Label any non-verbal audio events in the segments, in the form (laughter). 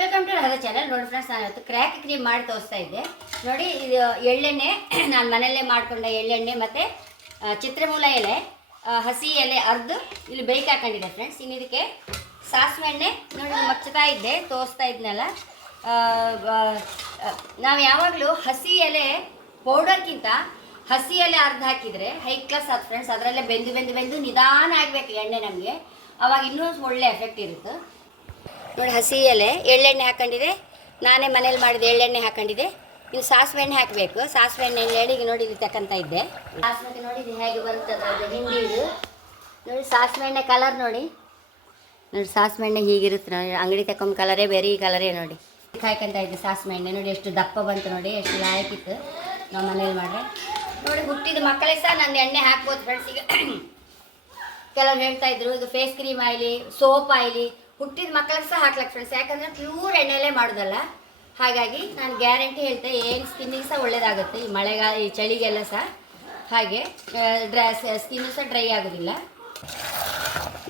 Welcome to hello channel ನೋಡಿ friends ನಾನು ಇವತ್ತು ಕ್ರ್ಯಾಕ್ ಕ್ರೀಮ್ ಮಾಡಿ ತೋರಿಸ್ತಾ ಇದ್ದೆ. ನೋಡಿ, ಇದು ಎಳ್ಳೆಣ್ಣೆ, (clears throat) ನಾನು ಮನೆಯಲ್ಲೇ ಮಾಡಿಕೊಂಡ ಎಳ್ಳೆಣ್ಣೆ ಮತ್ತು ಚಿತ್ರಮೂಲ ಎಲೆ ಹಸಿ ಎಲೆ ಅರ್ದು ಇಲ್ಲಿ ಬೇಯ್ಕ್ ಹಾಕೊಂಡಿದ್ದೆ ಫ್ರೆಂಡ್ಸ್ ಇನ್ನು ಇದಕ್ಕೆ ಸಾಸಿವೆ ಎಣ್ಣೆ, ನೋಡಿ ಮಚ್ಚತಾ ಇದ್ದೆ, ತೋರಿಸ್ತಾ ಇದ್ನಲ್ಲ. ನಾವು ಯಾವಾಗಲೂ ಹಸಿ ಎಲೆ ಪೌಡರ್ಗಿಂತ ಹಸಿ ಎಲೆ ಅರ್ಧ ಹಾಕಿದರೆ ಹೈ ಕ್ಲಾಸ್ ಅದು ಫ್ರೆಂಡ್ಸ್ ಅದರಲ್ಲೇ ಬೆಂದು ಬೆಂದು ಬೆಂದು ನಿಧಾನ ಆಗಬೇಕು ಎಣ್ಣೆ ನಮಗೆ. ಅವಾಗ ಇನ್ನೂ ಒಳ್ಳೆ ಎಫೆಕ್ಟ್ ಇರುತ್ತೆ. ನೋಡಿ, ಹಸಿ ಎಲೆ, ಎಳ್ಳೆಣ್ಣೆ ಹಾಕೊಂಡಿದೆ. ನಾನೇ ಮನೇಲಿ ಮಾಡಿದ ಎಳ್ಳೆಣ್ಣೆ ಹಾಕೊಂಡಿದೆ. ಇನ್ನು ಸಾಸಿವೆ ಎಣ್ಣೆ ಹಾಕಬೇಕು. ಸಾಸಿವೆ ಎಣ್ಣೆ ಎಳ್ಳಿಗೆ ನೋಡಿ ಇಲ್ಲಿ ತಕ್ಕಂತ ಇದ್ದೆ. ಸಾಸಿವೆಗೆ ನೋಡಿ, ಇದು ಹೇಗೆ ಬರ್ತದೆ ಅದು ಹಿಂಡಿ ಇದು. ನೋಡಿ ಸಾಸಿವೆ ಎಣ್ಣೆ ಕಲರ್ ನೋಡಿ. ನೋಡಿ ಸಾಸಿವೆ ಎಣ್ಣೆ ಹೀಗಿರುತ್ತೆ ನೋಡಿ. ಅಂಗಡಿ ತಕ್ಕೊಂಬ ಕಲರೇ ಬೇರೆ, ಈ ಕಲರೇ ನೋಡಿ. ಕಾಯ್ಕೊಂತ ಇದ್ದೆ ಸಾಸಿವೆ ಎಣ್ಣೆ ನೋಡಿ, ಎಷ್ಟು ದಪ್ಪ ಬಂತು ನೋಡಿ, ಎಷ್ಟು ಲಾಯಕಿತ್ತು ನಾವು ಮನೇಲಿ ಮಾಡಿದೆ ನೋಡಿ, ಹುಟ್ಟಿದ ಮಕ್ಕಳೇ ಸಹ ನಾನು ಎಣ್ಣೆ ಹಾಕ್ಬೋದು ಫ್ರೆಂಡ್ಸ್ ಈಗ ಕೆಲವ್ರು ಹೇಳ್ತಾ ಇದ್ರು, ಇದು ಫೇಸ್ ಕ್ರೀಮ್ ಆಯ್ಲಿ ಸೋಪ್ ಆಯ್ಲಿ ಹುಟ್ಟಿದ ಮಕ್ಕಳಿಗೆ ಸಹ ಹಾಕ್ಲಕ್ಕೆ ಫ್ರೆಂಡ್ಸ್ ಯಾಕಂದ್ರೆ ಪ್ಯೂರ್ ಎಣ್ಣೆಲೇ ಮಾಡೋದಲ್ಲ. ಹಾಗಾಗಿ ನಾನು ಗ್ಯಾರಂಟಿ ಹೇಳ್ತೆ, ಏನು ಸ್ಕಿನ್ನಿಗೆ ಸಹ ಒಳ್ಳೇದಾಗುತ್ತೆ ಈ ಮಳೆಗಾಲ, ಈ ಚಳಿಗೆಲ್ಲ ಸಹ. ಹಾಗೆ ಡ್ರೈ ಸ್ಕಿನ್ನು ಸಹ ಡ್ರೈ ಆಗೋದಿಲ್ಲ.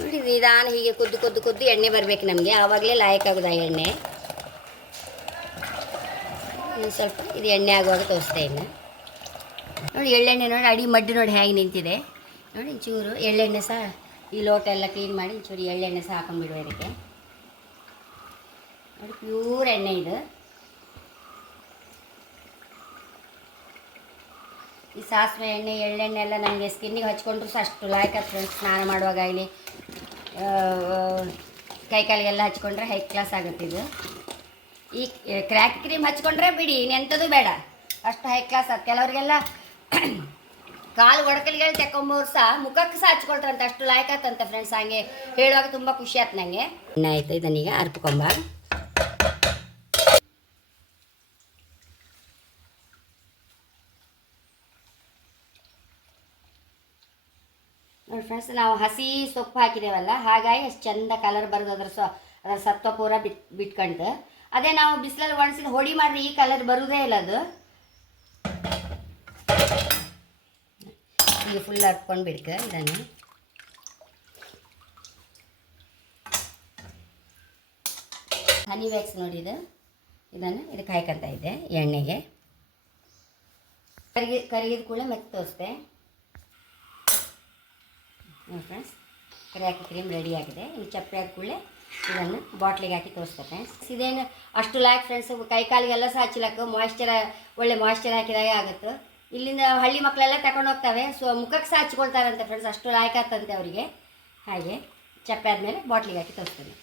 ನೋಡಿ ನಿಧಾನ ಹೀಗೆ ಕುದ್ದು ಕುದ್ದು ಕುದ್ದು ಎಣ್ಣೆ ಬರಬೇಕು ನಮಗೆ. ಆವಾಗಲೇ ಲಾಯಕ್ಕಾಗೋದು ಆ ಎಣ್ಣೆ. ಸ್ವಲ್ಪ ಇದು ಎಣ್ಣೆ ಆಗುವಾಗ ತೋರಿಸ್ತಾ ಇನ್ನು ನೋಡಿ ಎಳ್ಳೆಣ್ಣೆ ನೋಡಿ, ಅಡಿ ಮಡ್ಡಿ ನೋಡಿ ಹೇಗೆ ನಿಂತಿದೆ. ನೋಡಿ ಚೂರು ಎಳ್ಳೆಣ್ಣೆ ಸಹ ಈ ಲೋಟ ಎಲ್ಲ ಕ್ಲೀನ್ ಮಾಡಿ ಒಂಚೂರು ಎಳ್ಳೆಣ್ಣೆ ಸಹ ಹಾಕೊಂಡ್ಬಿಡುವ ಇದಕ್ಕೆ ನೋಡಿ ಪ್ಯೂರ್ ಎಣ್ಣೆ ಇದು. ಈ ಸಾಸಿವೆ ಎಣ್ಣೆ, ಎಳ್ಳೆಣ್ಣೆ ಎಲ್ಲ ನಮಗೆ ಸ್ಕಿನ್ನಿಗೆ ಹಚ್ಕೊಂಡ್ರು ಸಹ ಅಷ್ಟು ಲಾಯಕ್ ಫ್ರೆಂಡ್ಸ್ ಸ್ನಾನ ಮಾಡುವಾಗ ಇಲ್ಲಿ ಕೈ ಕಾಲಿಗೆಲ್ಲ ಹಚ್ಕೊಂಡ್ರೆ ಹೈ ಕ್ಲಾಸ್ ಆಗುತ್ತೆ ಇದು. ಈ ಕ್ರ್ಯಾಕ್ ಕ್ರೀಮ್ ಹಚ್ಕೊಂಡ್ರೆ ಬಿಡಿ ಇನ್ನೆಂಥದ್ದು ಬೇಡ. ಅಷ್ಟು ಹೈ ಕ್ಲಾಸ್ ಅದು ಕೆಲವರಿಗೆಲ್ಲ ಕಾಲು ಒಡಕಲ್ಗಳು ತೆಕ್ಕೊಂಬೋರು ಸಹ ಮುಖಕ್ಕೆ ಸಹ ಹಚ್ಕೊಳ್ತಾರಂತೆ, ಅಷ್ಟು ಲಾಯ್ಕಾತಂತೆ ಫ್ರೆಂಡ್ಸ್ ಹಂಗೆ. ಹೇಳುವಾಗ ತುಂಬ ಖುಷಿ ಆಯ್ತು ನನಗೆ ಆಯ್ತು, ಇದನ್ನೀಗ ಅರ್ಪ್ಕೊಂಬ. ನೋಡಿ ಫ್ರೆಂಡ್ಸ್ ನಾವು ಹಸಿ ಸೊಪ್ಪು ಹಾಕಿದ್ದೇವಲ್ಲ ಹಾಗಾಗಿ ಅಷ್ಟು ಚಂದ ಕಲರ್ ಬರೋದು ಅದ್ರ ಸೊ, ಅದರ ಸತ್ವ ಪೂರ ಬಿಟ್, ಬಿಟ್ಕೊಂಡು. ಅದೇ ನಾವು ಬಿಸಿಲಲ್ಲಿ ಒಣಸಿದ ಹೊಡಿ ಮಾಡ್ರಿ, ಈ ಕಲರ್ ಬರುವುದೇ ಇಲ್ಲ ಅದು. ಈಗ ಫುಲ್ ಹಾಕ್ಕೊಂಡು ಬಿಡ್ಕ ಇದನ್ನು. ಹನಿ ವ್ಯಾಕ್ಸ್ ನೋಡಿ ಇದು. ಇದನ್ನು ಇದಕ್ಕೆ ಹಾಯ್ಕೊಂತ ಇದೆ ಎಣ್ಣೆಗೆ. ಕರಿಗಿ, ಕರಿಗಿದ ಕೂಡ ಮತ್ತೆ ತೋರಿಸ್ದೆ. ನೋಡಿ ಫ್ರೆಂಡ್ಸ್ ಕರಿಯಾಕಿ ಕ್ರೀಮ್ ರೆಡಿ ಆಗಿದೆ. ಇನ್ನು ಚಪ್ಪೆ ಆದ ಕೂಡಲೇ ಇದನ್ನು ಬಾಟ್ಲಿಗೆ ಹಾಕಿ ತೋರಿಸ್ತೆ ಫ್ರೆಂಡ್ಸ್ ಇದೇನು ಅಷ್ಟು ಲಾಕ್ ಫ್ರೆಂಡ್ಸ್ ಕೈ ಕಾಲಿಗೆಲ್ಲ ಸಹ ಹಚ್ಚಲಕ್ಕ ಮಾಯ್ಶ್ಚರ ಒಳ್ಳೆ ಮಾಯ್ಶ್ಚರ್ ಹಾಕಿದಾಗೆ ಆಗುತ್ತೆ. ಇಲ್ಲಿಂದ ಹಳ್ಳಿ ಮಕ್ಕಳೆಲ್ಲ ತಗೊಂಡು ಹೋಗ್ತವೆ. ಸೊ ಮುಖಕ್ಕೆ ಸಹ ಹಚ್ಕೊಳ್ತಾರಂತೆ ಫ್ರೆಂಡ್ಸ್ ಅಷ್ಟು ಲಾಯ್ಕ್ ಆಗ್ತಂತೆ ಅವರಿಗೆ. ಹಾಗೆ ಚಪ್ಪೆ ಆದಮೇಲೆ ಬಾಟ್ಲಿಗೆ ಹಾಕಿ ತೋರಿಸ್ತೇನೆ.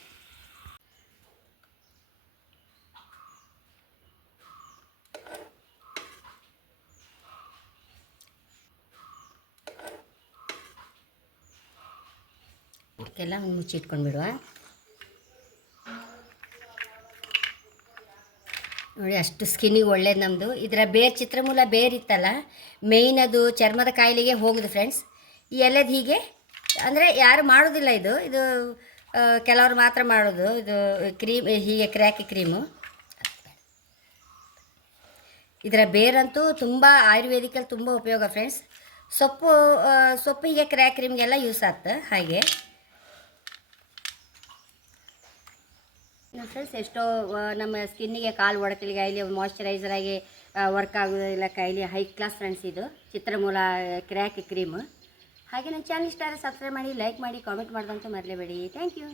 ಎಲ್ಲ ಮುಚ್ಚಿಟ್ಕೊಂಡ್ಬಿಡುವ. ನೋಡಿ, ಅಷ್ಟು ಸ್ಕಿನ್ನಿಗೆ ಒಳ್ಳೇದು ನಮ್ಮದು ಇದರ ಬೇರ್ ಚಿತ್ರಮೂಲ ಬೇರ್ ಇತ್ತಲ್ಲ ಮೇಯ್ನ್ ಅದು ಚರ್ಮದ ಕಾಯಿಲೆಗೆ ಹೋಗುದು ಫ್ರೆಂಡ್ಸ್ ಈ ಎಲೆದು ಹೀಗೆ, ಅಂದರೆ ಯಾರು ಮಾಡೋದಿಲ್ಲ ಇದು. ಇದು ಕೆಲವರು ಮಾತ್ರ ಮಾಡೋದು. ಇದು ಕ್ರೀಮ್ ಹೀಗೆ ಕ್ರ್ಯಾಕಿ ಕ್ರೀಮು ಇದರ ಬೇರಂತೂ ತುಂಬ ಆಯುರ್ವೇದಿಕಲ್ಲಿ ತುಂಬ ಉಪಯೋಗ ಫ್ರೆಂಡ್ಸ್ ಸೊಪ್ಪು ಸೊಪ್ಪು ಹೀಗೆ ಕ್ರ್ಯಾಕ್ ಕ್ರೀಮ್ಗೆಲ್ಲ ಯೂಸ್ ಆಗ್ತದೆ ಹಾಗೆ. ಫ್ರೆಂಡ್ಸ್ ಎಷ್ಟೋ ನಮ್ಮ ಸ್ಕಿನ್ನಿಗೆ ಕಾಲು ಒಡಕಲಿಗೆ ಆಗಲಿ ಮಾಯಶ್ಚರೈಸರ್ ಆಗಿ ವರ್ಕ್ ಆಗೋದಿಲ್ಲ ಕೈಲಿ ಹೈ ಕ್ಲಾಸ್ ಫ್ರೆಂಡ್ಸ್ ಇದು, ಚಿತ್ರಮೂಲ ಕ್ರ್ಯಾಕ್ ಕ್ರೀಮ್ ಹಾಗೆ ನನ್ನ ಚಾನಲ್ ಇಷ್ಟ ಆದರೆ ಸಬ್ಸ್ಕ್ರೈಬ್ ಮಾಡಿ ಲೈಕ್ ಮಾಡಿ ಕಾಮೆಂಟ್ ಮಾಡೋದಂತೂ ಮರಲೇಬೇಡಿ. Thank you